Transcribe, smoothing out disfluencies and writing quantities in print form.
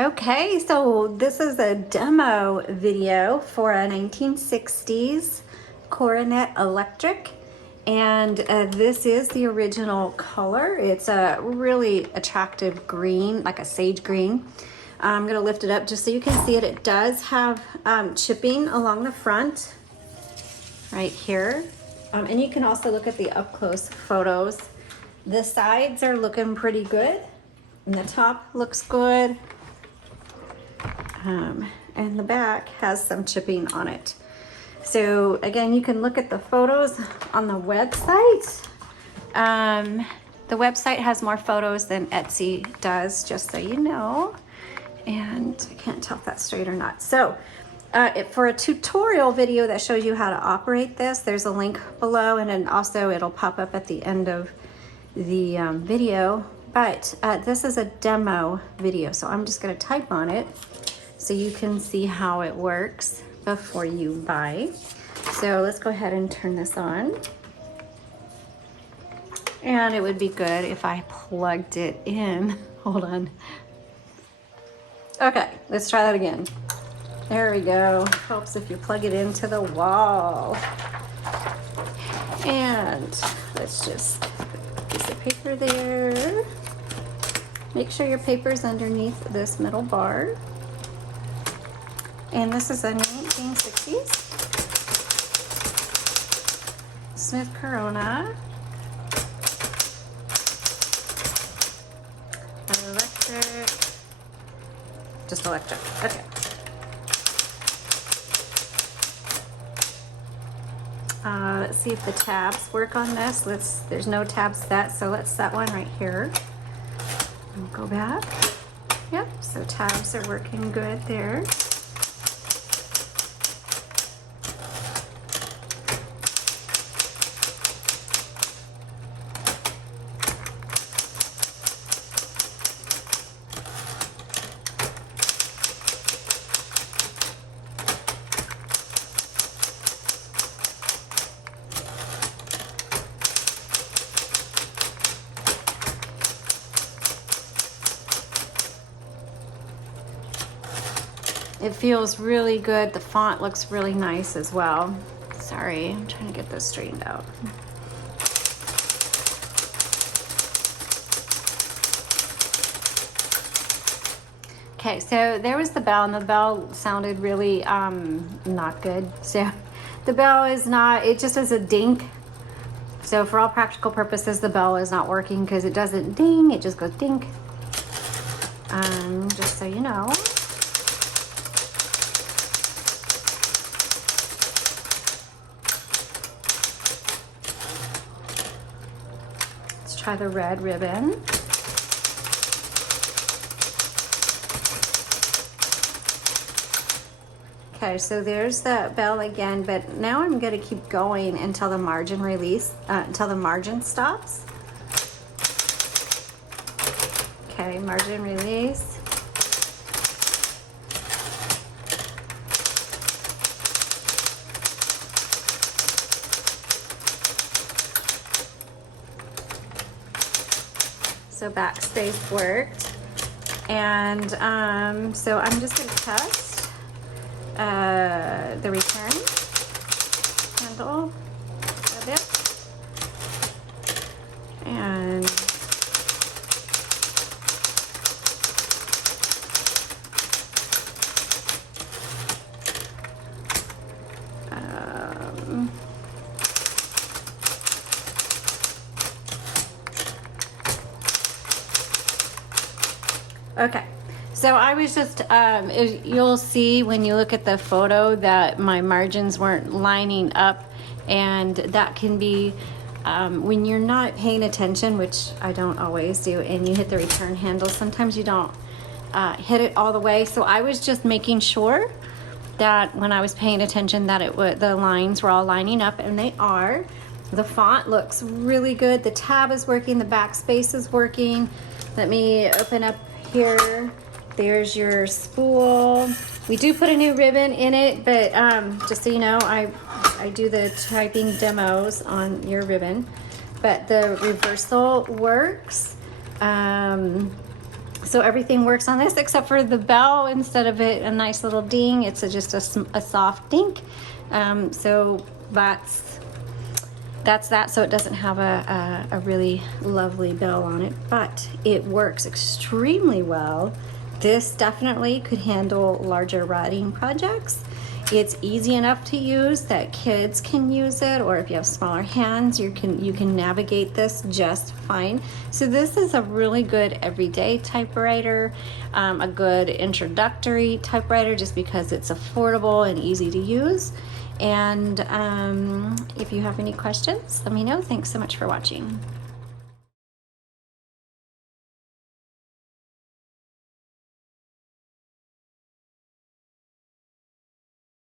Okay, so this is a demo video for a 1960s Coronet electric, and this is the original color. It's a really attractive green, like a sage green. I'm gonna lift it up just so you can see it. It does have chipping along the front right here, and you can also look at the up-close photos. The sides are looking pretty good, and the top looks good. And the back has some chipping on it. So again, you can look at the photos on the website. The website has more photos than Etsy does, just so you know. And I can't tell if that's straight or not. So for a tutorial video that shows you how to operate this, there's a link below, and then also it'll pop up at the end of the video. But this is a demo video, so I'm just gonna type on it so you can see how it works before you buy. So let's go ahead and turn this on. And it would be good if I plugged it in. Hold on. Okay, let's try that again. There we go. Helps if you plug it into the wall. And let's just put a piece of paper there. Make sure your paper's underneath this middle bar. And this is a 1960s Smith Corona electric, just electric. Okay. Let's see if the tabs work on this. There's no tabs set, so let's set one right here. We'll go back. Yep, so tabs are working good there. It feels really good. The font looks really nice as well. Sorry, I'm trying to get this straightened out. Okay, so there was the bell, and the bell sounded really not good. So the bell is not, it just is a dink. So for all practical purposes, the bell is not working because it doesn't ding, it just goes dink. Just so you know. Try the red ribbon. Okay, so there's the bell again, but now I'm going to keep going until the margin until the margin stops. Okay, margin release. So backspace worked, and so I'm just going to test the return handle a bit, and okay, so I was just, you'll see when you look at the photo that my margins weren't lining up, and that can be when you're not paying attention, which I don't always do, and you hit the return handle, sometimes you don't hit it all the way. So I was just making sure that when I was paying attention that the lines were all lining up, and they are. The font looks really good. The tab is working, the backspace is working. Let me open up here. There's your spool. We do put a new ribbon in it, but just so you know, I do the typing demos on your ribbon. But the reversal works. So everything works on this except for the bell. Instead of it a nice little ding, it's just a soft dink. So that's that. So it doesn't have a really lovely bell on it, but it works extremely well. This definitely could handle larger writing projects. It's easy enough to use that kids can use it, or if you have smaller hands, you can navigate this just fine. So this is a really good everyday typewriter, a good introductory typewriter just because it's affordable and easy to use. And if you have any questions, let me know. Thanks so much for watching.